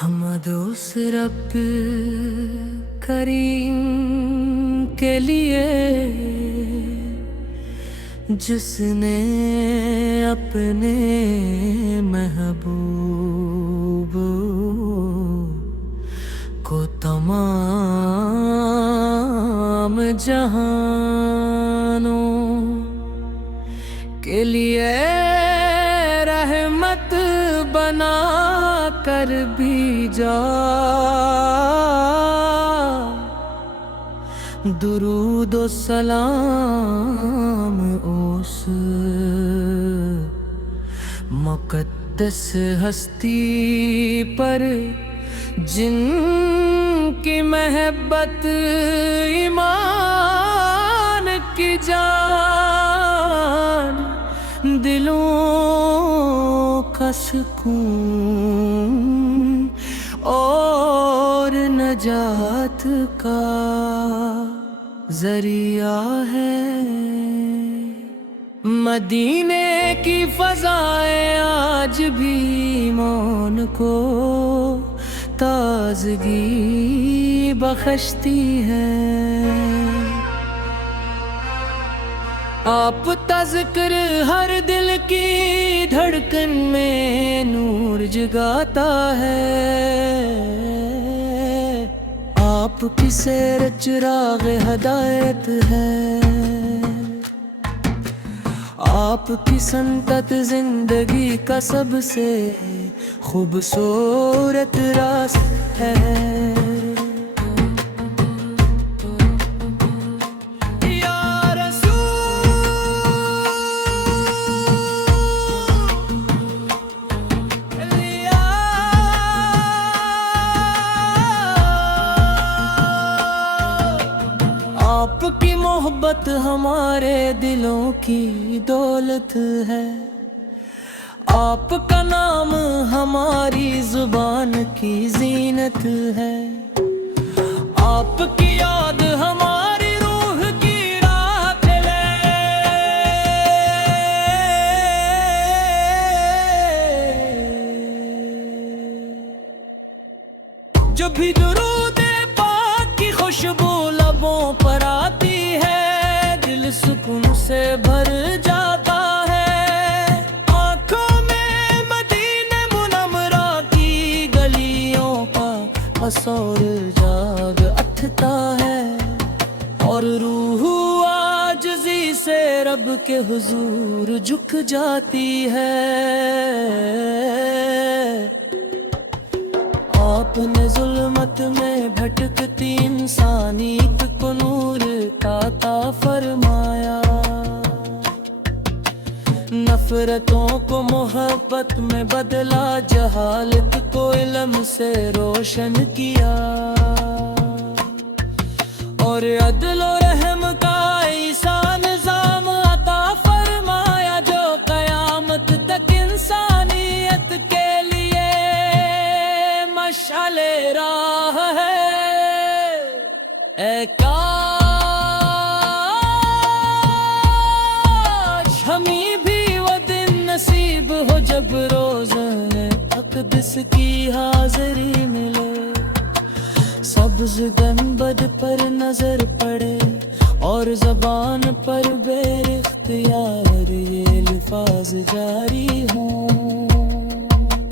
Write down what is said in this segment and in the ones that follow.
حمد اس رب کریم کے لیے جس نے اپنے محبوب کو تمام جہانوں کے لیے رحمت بنا کر بھیجا۔ درود و سلام اس مقدس ہستی پر جن کی محبت ایمان کی جان، دلوں کا سکون اور نجات کا ذریعہ ہے۔ مدینے کی فضائیں آج بھی ایمان کو تازگی بخشتی ہے۔ آپ تذکر ہر دل کی دھڑکن میں نور جگاتا ہے۔ آپ کی سیر چراغ ہدایت ہے۔ آپ کی سنتت زندگی کا سب سے خوبصورت راست ہے۔ آپ کی محبت ہمارے دلوں کی دولت ہے۔ آپ کا نام ہماری زبان کی زینت ہے۔ آپ کی یاد ہماری روح کی رات ہے۔ جب بھی درود پاک کی خوشبو لبوں پر آتی ہے، دل سکون سے بھر جاتا ہے۔ آنکھوں میں مدینہ منورہ کی گلیوں کا اثر جاگ اٹھتا ہے، اور روح عاجزی سے رب کے حضور جھک جاتی ہے۔ آپ نے ظلمت میں بھٹکتی انسانیت کو نور کا عطا فرمایا۔ نفرتوں کو محبت میں بدلا، جہالت کو علم سے روشن کیا، اور عدل و رحم کا ایسا نظام عطا فرمایا جو قیامت تک انسانیت کے لیے مشعل راہ ہے۔ اے کاش ہمیں بھی وہ دن نصیب ہو جب روزن اقدس کی حاضری ملے، سبز گنبد پر نظر پڑے اور زبان پر بے اختیار یہ الفاظ جاری ہوں: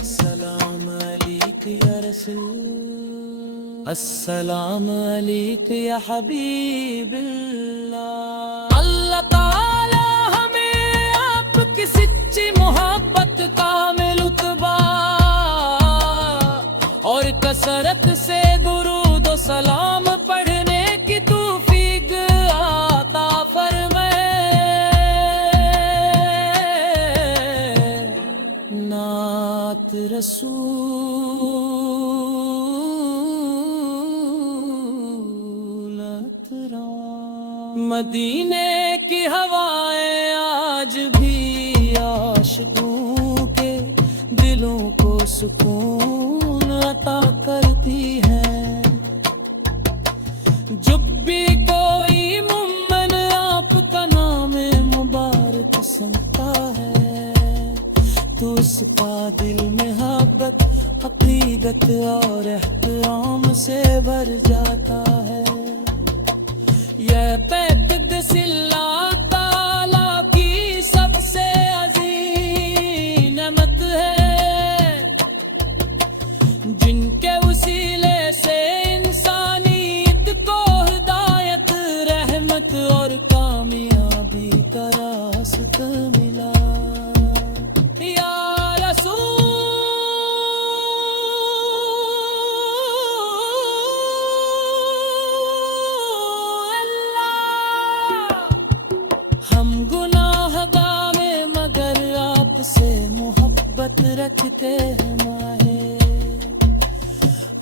سلام علیک یا رسول، السلام علیک یا حبیب اللہ۔ اللہ تعالی ہمیں آپ کی سچی محبت کا رتبہ اور کثرت سے درود و سلام پڑھنے کی توفیق عطا فرمائے۔ نعت رسول اکرم۔ مدینے کی ہوائیں آج بھی عاشقوں کے دلوں کو سکون عطا کرتی ہیں۔ جب بھی کوئی مومن آپ کا نام مبارک سنتا ہے تو اس کا دل میں محبت عقیدت حقیقت اور احترام سے بھر جاتا ہے. یہ قدس اللہ تعالیٰ کی سب سے عظیم نعمت ہے، جن کے وسیلے سے انسانیت کو ہدایت، رحمت اور کامیابی کا راستہ ملا. یا رسول ہم گناہ گار ہیں مگر آپ سے محبت رکھتے ہیں ماہے.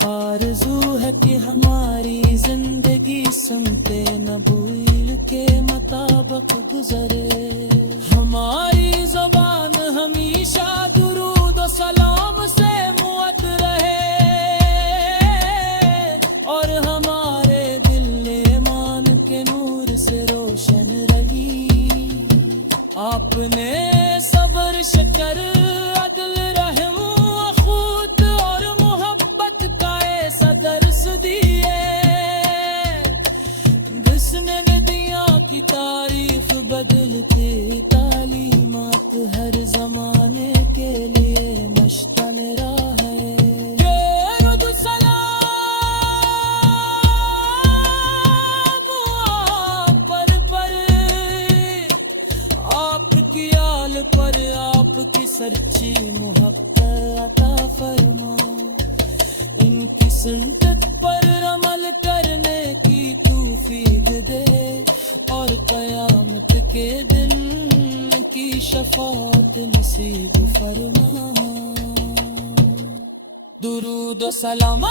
آرزو ہے کہ ہماری زندگی سنتے نبوی کے مطابق گزرے. ہماری زبان ہمیشہ درود و سلام سے معطر رہے، اور ہمارے دل ایمان کے نور سے روشن رہی. آپ نے صبر، شکر، عدل، رحم، خود اور محبت کا ایسا درس دیے جس نے ندیاں کی تاریخ بدلتی تعلیمات ہر زمانے کے لیے مشتن راہ ہے. درود سلام آپ کی آل پر، آپ کی سچی محبت عطا فرما. ان کی سنت پر عمل کرنے کی توفیق دے، اور قیامت کے دن کی شفاعت نصیب فرما. درود و سلام